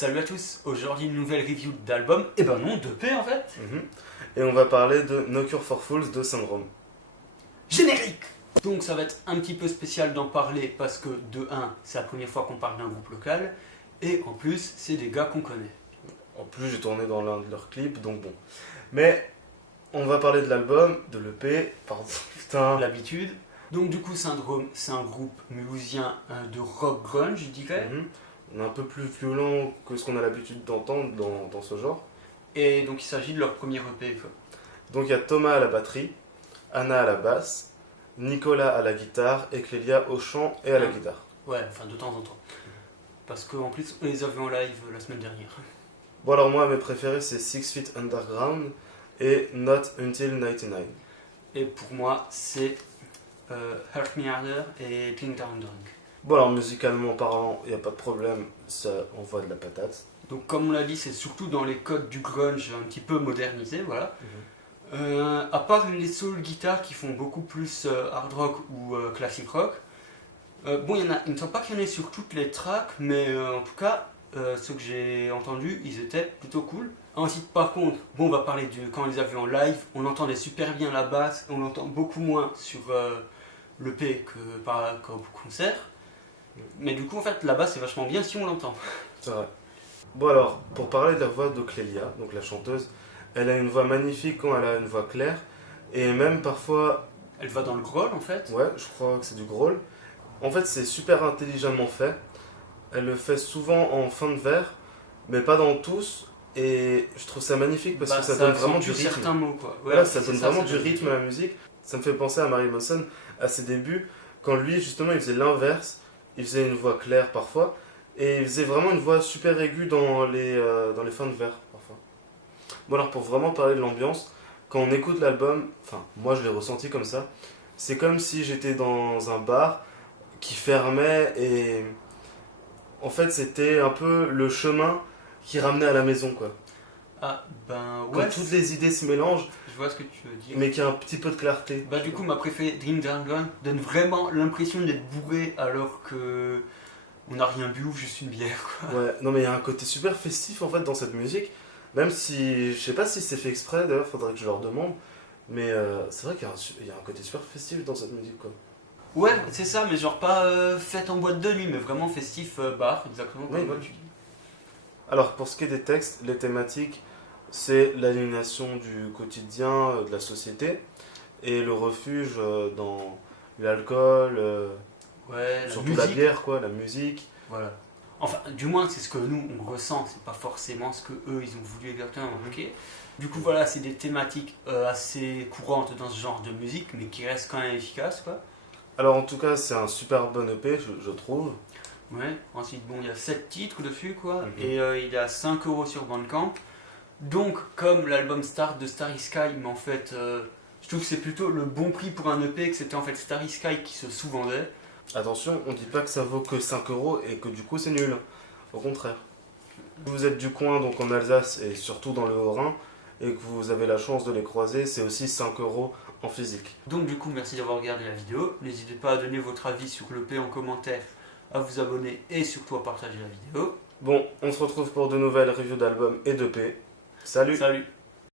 Salut à tous, aujourd'hui une nouvelle review d'album, et ben non, d'EP en fait. Et on va parler de No Cure for Fools de Syndrome. Générique. Donc ça va être un petit peu spécial d'en parler parce que de 1, c'est la première fois qu'on parle d'un groupe local, et en plus, c'est des gars qu'on connaît. En plus, j'ai tourné dans l'un de leurs clips, donc bon. Mais on va parler de l'album, de l'EP, pardon, putain. L'habitude. Donc du coup, Syndrome, c'est un groupe mulhousien de rock grunge, je dirais. On est un peu plus violent que ce qu'on a l'habitude d'entendre dans ce genre. Et donc il s'agit de leur premier EP, quoi. Donc il y a Thomas à la batterie, Anna à la basse, Nicolas à la guitare et Clélia au chant et à la guitare. Ouais, enfin de temps en temps. Parce qu'en plus, on les a vus en live la semaine dernière. Bon alors moi, mes préférés c'est Six Feet Underground et Not Until 99. Et pour moi, c'est Hurt Me Harder et Cling Down Drunk. Bon alors musicalement parlant, il n'y a pas de problème, ça envoie de la patate. Donc comme on l'a dit, c'est surtout dans les codes du grunge un petit peu modernisé, voilà. À part les soul guitares qui font beaucoup plus hard rock ou classic rock. Bon, il ne semble pas qu'il y en ait sur toutes les tracks, mais en tout cas, ceux que j'ai entendus, ils étaient plutôt cool. Ensuite, par contre, bon, on va parler de quand on les a vus en live, on entendait super bien la basse, on l'entend beaucoup moins sur l'EP qu'au concert. Mais du coup, en fait, la basse c'est vachement bien si on l'entend. C'est vrai. Bon alors, pour parler de la voix de Clélia, donc la chanteuse, elle a une voix magnifique quand elle a une voix claire, et même parfois, Elle va dans le growl en fait. ouais, je crois que c'est du growl. En fait, c'est super intelligemment fait. Elle le fait souvent en fin de vers, mais pas dans tous, et je trouve ça magnifique parce que ça donne vraiment du rythme. Certains mots, quoi. Ouais, Voilà, ça donne vraiment du donne rythme à la musique. Ça me fait penser à Marilyn Manson à ses débuts, quand lui, justement, il faisait l'inverse. Il faisait une voix claire parfois, et il faisait vraiment une voix super aiguë dans les fins de vers parfois. Bon alors pour vraiment parler de l'ambiance, quand on écoute l'album, enfin moi je l'ai ressenti comme ça, c'est comme si j'étais dans un bar qui fermait et en fait c'était un peu le chemin qui ramenait à la maison quoi. Ah, ben Quand ouais. toutes les idées se mélangent, Je vois ce que tu veux dire. mais qu'il y a un petit peu de clarté. Bah, du coup, ma préférée, Dream Dragon, donne vraiment l'impression d'être bourré alors que on n'a rien bu ou juste une bière, quoi. Ouais, non mais il y a un côté super festif en fait dans cette musique, même si je sais pas si c'est fait exprès d'ailleurs, faudrait que je leur demande, mais c'est vrai qu'il y a un côté super festif dans cette musique quoi. Ouais, c'est ça, mais genre pas fête en boîte de nuit, mais vraiment festif bar, exactement comme Oui, toi oui. tu dis. Alors pour ce qui est des textes, les thématiques, c'est l'aliénation du quotidien, de la société, et le refuge dans l'alcool, Ouais, la surtout musique. la bière quoi, la musique. Voilà. Enfin, du moins, c'est ce que nous on ressent, c'est pas forcément ce que eux ils ont voulu exactement marquer. Du coup, voilà, c'est des thématiques assez courantes dans ce genre de musique, mais qui restent quand même efficaces, quoi. Alors en tout cas c'est un super bon EP je trouve. Ouais, ensuite, bon, il y a 7 titres dessus, quoi, Mhm. et il est à 5 € sur Bandcamp. Donc, comme l'album Start de Starry Sky, mais en fait, je trouve que c'est plutôt le bon prix pour un EP, que c'était en fait Starry Sky qui se sous-vendait. Attention, on dit pas que ça vaut que 5 € et que du coup c'est nul. Au contraire. Si vous êtes du coin, donc en Alsace et surtout dans le Haut-Rhin, et que vous avez la chance de les croiser, c'est aussi 5 € en physique. Donc, du coup, merci d'avoir regardé la vidéo. N'hésitez pas à donner votre avis sur l'EP en commentaire, à vous abonner et surtout à partager la vidéo. Bon, on se retrouve pour de nouvelles reviews d'albums et d'EP. Salut! Salut!